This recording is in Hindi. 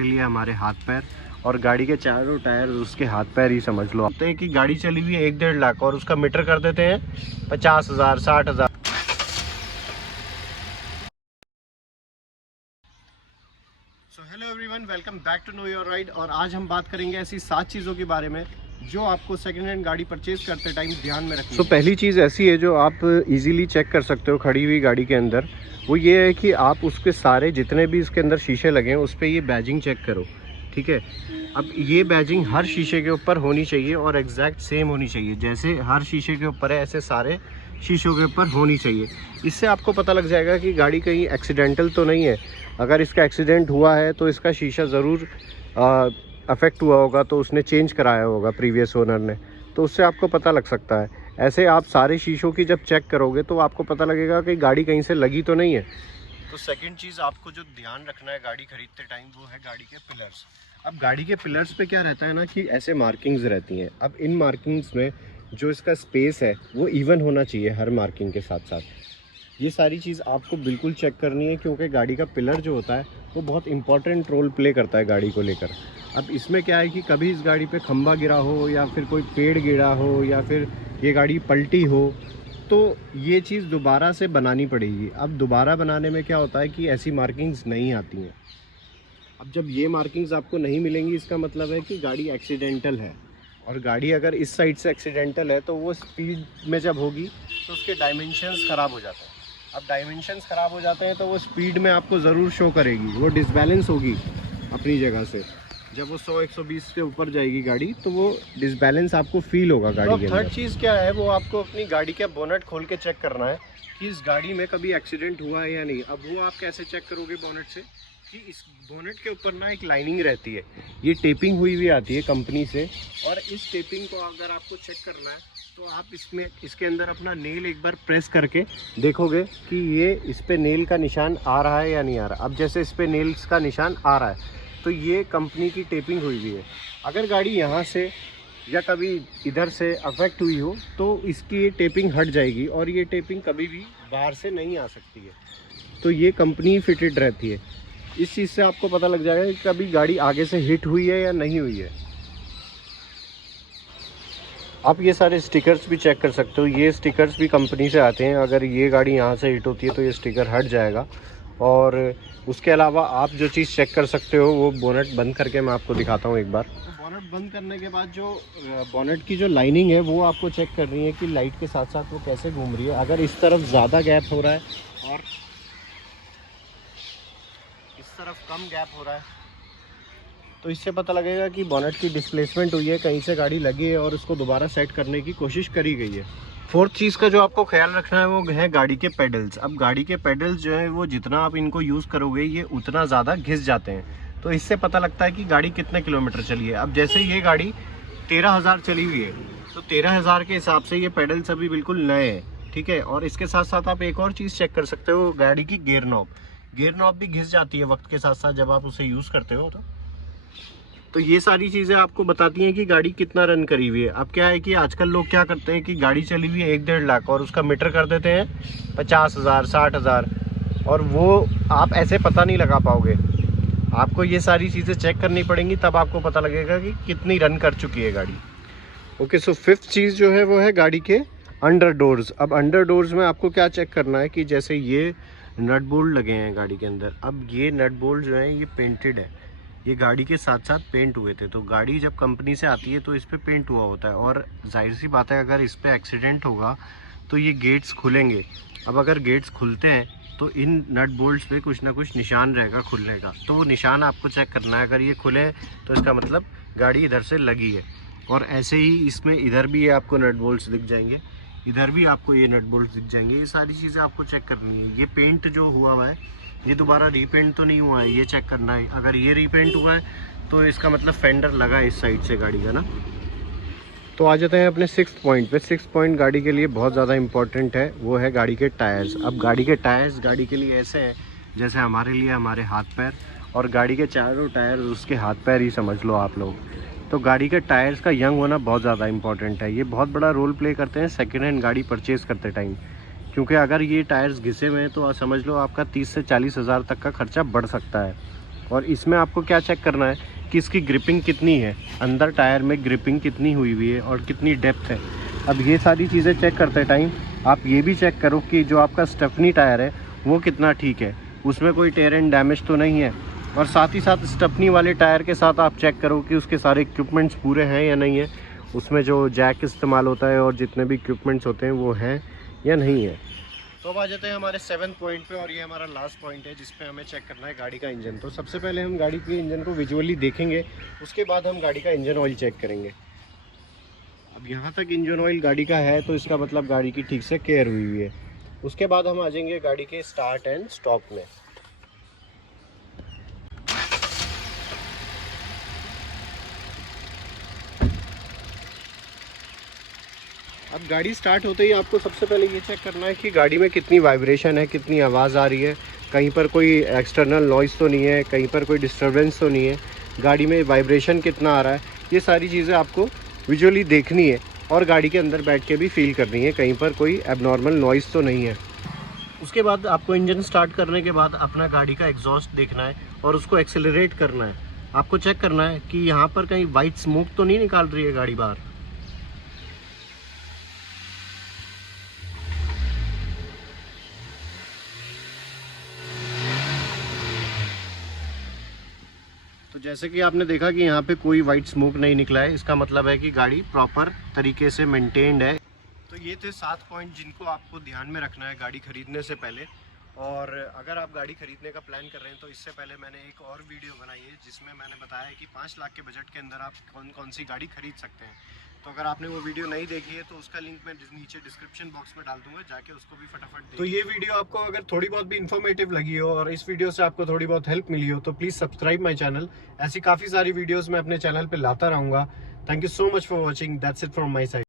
लिए हमारे हाथ पैर और गाड़ी के चारों टायर उसके हाथ पैर ही समझ लो। आप हैं कि गाड़ी चली हुई है 1-1.5 लाख और उसका मीटर कर देते हैं 50,000 60,000। So hello everyone, welcome back to know your ride. और आज हम बात करेंगे ऐसी 7 चीज़ों के बारे में जो आपको सेकेंड हैंड गाड़ी परचेज करते टाइम ध्यान में रखनी है। पहली चीज़ ऐसी है जो आप इजीली चेक कर सकते हो खड़ी हुई गाड़ी के अंदर, वो ये है कि आप उसके सारे जितने भी इसके अंदर शीशे लगे हैं उस पर ये बैजिंग चेक करो। ठीक है, अब ये बैजिंग हर शीशे के ऊपर होनी चाहिए और एग्जैक्ट सेम होनी चाहिए। जैसे हर शीशे के ऊपर है ऐसे सारे शीशों के ऊपर होनी चाहिए। इससे आपको पता लग जाएगा कि गाड़ी कहीं एक्सीडेंटल तो नहीं है। अगर इसका एक्सीडेंट हुआ है तो इसका शीशा ज़रूर अफेक्ट हुआ होगा, तो उसने चेंज कराया होगा प्रीवियस ओनर ने, तो उससे आपको पता लग सकता है। ऐसे आप सारे शीशों की जब चेक करोगे तो आपको पता लगेगा कि गाड़ी कहीं से लगी तो नहीं है। तो सेकंड चीज़ आपको जो ध्यान रखना है गाड़ी खरीदते टाइम वो है गाड़ी के पिलर्स। अब गाड़ी के पिलर्स पे क्या रहता है ना कि ऐसे मार्किंग्स रहती हैं। अब इन मार्किंग्स में जो इसका स्पेस है वो इवन होना चाहिए हर मार्किंग के साथ साथ। ये सारी चीज़ आपको बिल्कुल चेक करनी है, क्योंकि गाड़ी का पिलर जो होता है वो बहुत इंपॉर्टेंट रोल प्ले करता है गाड़ी को लेकर। अब इसमें क्या है कि कभी इस गाड़ी पे खंभा गिरा हो या फिर कोई पेड़ गिरा हो या फिर ये गाड़ी पलटी हो तो ये चीज़ दोबारा से बनानी पड़ेगी। अब दोबारा बनाने में क्या होता है कि ऐसी मार्किंग्स नहीं आती हैं। अब जब ये मार्किंग्स आपको नहीं मिलेंगी इसका मतलब है कि गाड़ी एक्सीडेंटल है, और गाड़ी अगर इस साइड से एक्सीडेंटल है तो वो स्पीड में जब होगी तो उसके डायमेंशंस ख़राब हो जाते हैं। अब डायमेंशंस ख़राब हो जाते हैं तो वो स्पीड में आपको ज़रूर शो करेगी, वो डिसबैलेंस होगी अपनी जगह से। जब वो 100-120 के ऊपर जाएगी गाड़ी तो वो डिसबैलेंस आपको फील होगा गाड़ी के अंदर। थर्ड चीज़ क्या है, वो आपको अपनी गाड़ी का बोनट खोल के चेक करना है कि इस गाड़ी में कभी एक्सीडेंट हुआ है या नहीं। अब वो आप कैसे चेक करोगे बोनट से कि इस बोनट के ऊपर ना एक लाइनिंग रहती है, ये टेपिंग हुई हुई आती है कंपनी से, और इस टेपिंग को अगर आपको चेक करना है तो आप इसके अंदर अपना नेल एक बार प्रेस करके देखोगे कि ये इस पे नेल का निशान आ रहा है या नहीं आ रहा। अब जैसे इस पे नेल्स का निशान आ रहा है तो ये कंपनी की टेपिंग हुई हुई है। अगर गाड़ी यहाँ से या कभी इधर से अफेक्ट हुई हो तो इसकी टेपिंग हट जाएगी और ये टेपिंग कभी भी बाहर से नहीं आ सकती है, तो ये कंपनी फिटेड रहती है। इस चीज़ से आपको पता लग जाएगा कि कभी गाड़ी आगे से हिट हुई है या नहीं हुई है। आप ये सारे स्टिकर्स भी चेक कर सकते हो, ये स्टिकर्स भी कंपनी से आते हैं। अगर ये गाड़ी यहाँ से हिट होती है तो ये स्टिकर हट जाएगा। और उसके अलावा आप जो चीज़ चेक कर सकते हो वो बोनट बंद करके मैं आपको दिखाता हूँ एक बार। तो बोनट बंद करने के बाद जो बोनट की जो लाइनिंग है वो आपको चेक करनी है कि लाइट के साथ साथ वो कैसे घूम रही है। अगर इस तरफ ज़्यादा गैप हो रहा है और इस तरफ कम गैप हो रहा है तो इससे पता लगेगा कि बोनट की डिस्प्लेसमेंट हुई है, कहीं से गाड़ी लगी है और उसको दोबारा सेट करने की कोशिश करी गई है। फोर्थ चीज़ का जो आपको ख्याल रखना है वो है गाड़ी के पेडल्स। अब गाड़ी के पेडल्स जो है वो जितना आप इनको यूज़ करोगे ये उतना ज़्यादा घिस जाते हैं, तो इससे पता लगता है कि गाड़ी कितने किलोमीटर चली है। अब जैसे ये गाड़ी 13,000 चली हुई है तो 13,000 के हिसाब से ये पेडल्स अभी बिल्कुल नए हैं। ठीक है, और इसके साथ साथ आप एक और चीज़ चेक कर सकते हो, गाड़ी की गियर नॉब भी घिस जाती है वक्त के साथ साथ जब आप उसे यूज़ करते हो। तो ये सारी चीज़ें आपको बताती हैं कि गाड़ी कितना रन करी हुई है। अब क्या है कि आजकल लोग क्या करते हैं कि गाड़ी चली हुई है 1-1.5 लाख और उसका मीटर कर देते हैं 50,000 60,000, और वो आप ऐसे पता नहीं लगा पाओगे। आपको ये सारी चीज़ें चेक करनी पड़ेंगी, तब आपको पता लगेगा कि कितनी रन कर चुकी है गाड़ी। ओके, सो फिफ्थ चीज़ जो है वो है गाड़ी के अंडर डोर्स। अब अंडर डोर्स में आपको क्या चेक करना है कि जैसे ये नट बोल्ट लगे हैं गाड़ी के अंदर। अब ये नट बोल्ट जो है ये पेंटेड है, ये गाड़ी के साथ साथ पेंट हुए थे। तो गाड़ी जब कंपनी से आती है तो इस पर पेंट हुआ होता है, और जाहिर सी बात है अगर इस पर एक्सीडेंट होगा तो ये गेट्स खुलेंगे। अब अगर गेट्स खुलते हैं तो इन नट बोल्ट्स पे कुछ ना कुछ निशान रहेगा खुलने का, तो वो निशान आपको चेक करना है। अगर ये खुले तो इसका मतलब गाड़ी इधर से लगी है। और ऐसे ही इसमें इधर भी ये आपको नट बोल्ट्स दिख जाएंगे, इधर भी आपको ये नट बोल्ट्स दिख जाएंगे। ये सारी चीज़ें आपको चेक करनी है। ये पेंट जो हुआ है ये दोबारा रीपेंट तो नहीं हुआ है, ये चेक करना है। अगर ये रीपेंट हुआ है तो इसका मतलब फेंडर लगा है इस साइड से गाड़ी का ना। तो आ जाते हैं अपने 6th पॉइंट पे। 6th पॉइंट गाड़ी के लिए बहुत ज़्यादा इंपॉर्टेंट है, वो है गाड़ी के टायर्स। अब गाड़ी के टायर्स गाड़ी के लिए ऐसे हैं जैसे हमारे लिए हमारे हाथ पैर, और गाड़ी के चारों टायर उसके हाथ पैर ही समझ लो आप लोग। तो गाड़ी के टायर्स का यंग होना बहुत ज़्यादा इंपॉर्टेंट है। ये बहुत बड़ा रोल प्ले करते हैं सेकेंड हैंड गाड़ी परचेज़ करते टाइम, क्योंकि अगर ये टायर्स घिसे हुए हैं तो समझ लो आपका 30 से 40 हज़ार तक का खर्चा बढ़ सकता है। और इसमें आपको क्या चेक करना है कि इसकी ग्रिपिंग कितनी है, अंदर टायर में ग्रिपिंग कितनी हुई हुई है और कितनी डेप्थ है। अब ये सारी चीज़ें चेक करते टाइम आप ये भी चेक करो कि जो आपका स्टेपनी टायर है वो कितना ठीक है, उसमें कोई टेयर एंड डैमेज तो नहीं है। और साथ ही साथ स्टेपनी वाले टायर के साथ आप चेक करो कि उसके सारे इक्विपमेंट्स पूरे हैं या नहीं है, उसमें जो जैक इस्तेमाल होता है और जितने भी इक्विपमेंट्स होते हैं वो हैं या नहीं है। तो अब आ जाते हैं हमारे 7th पॉइंट पे, और ये हमारा लास्ट पॉइंट है जिस पे हमें चेक करना है गाड़ी का इंजन। तो सबसे पहले हम गाड़ी के इंजन को विजुअली देखेंगे, उसके बाद हम गाड़ी का इंजन ऑयल चेक करेंगे। अब यहाँ तक इंजन ऑयल गाड़ी का है तो इसका मतलब गाड़ी की ठीक से केयर हुई हुई है। उसके बाद हम आ जाएंगे गाड़ी के स्टार्ट एंड स्टॉप में। अब गाड़ी स्टार्ट होते ही आपको सबसे पहले ये चेक करना है कि गाड़ी में कितनी वाइब्रेशन है, कितनी आवाज़ आ रही है, कहीं पर कोई एक्सटर्नल नॉइज़ तो नहीं है, कहीं पर कोई डिस्टर्बेंस तो नहीं है, गाड़ी में वाइब्रेशन कितना आ रहा है। ये सारी चीज़ें आपको विजुअली देखनी है और गाड़ी के अंदर बैठ के भी फील करनी है, कहीं पर कोई एबनॉर्मल नॉइज़ तो नहीं है। उसके बाद आपको इंजन स्टार्ट करने के बाद अपना गाड़ी का एग्जॉस्ट देखना है और उसको एक्सेलरेट करना है। आपको चेक करना है कि यहाँ पर कहीं वाइट स्मोक तो नहीं निकाल रही है गाड़ी बाहर। तो जैसे कि आपने देखा कि यहाँ पे कोई वाइट स्मोक नहीं निकला है, इसका मतलब है कि गाड़ी प्रॉपर तरीके से मेंटेन्ड है। तो ये थे 7 पॉइंट जिनको आपको ध्यान में रखना है गाड़ी खरीदने से पहले। और अगर आप गाड़ी खरीदने का प्लान कर रहे हैं तो इससे पहले मैंने एक और वीडियो बनाई है जिसमें मैंने बताया कि 5 लाख के बजट के अंदर आप कौन कौन सी गाड़ी खरीद सकते हैं। तो अगर आपने वो वीडियो नहीं देखी है तो उसका लिंक मैं नीचे डिस्क्रिप्शन बॉक्स में डाल दूंगा, जाके उसको भी फटाफट देखिए। तो ये वीडियो आपको अगर थोड़ी बहुत भी इन्फॉर्मेटिव लगी हो और इस वीडियो से आपको थोड़ी बहुत हेल्प मिली हो तो प्लीज़ सब्सक्राइब माई चैनल। ऐसी काफ़ी सारी वीडियोज़ मैं अपने चैनल पर लाता रहूँगा। Thank you so much for watching. That's it from my side.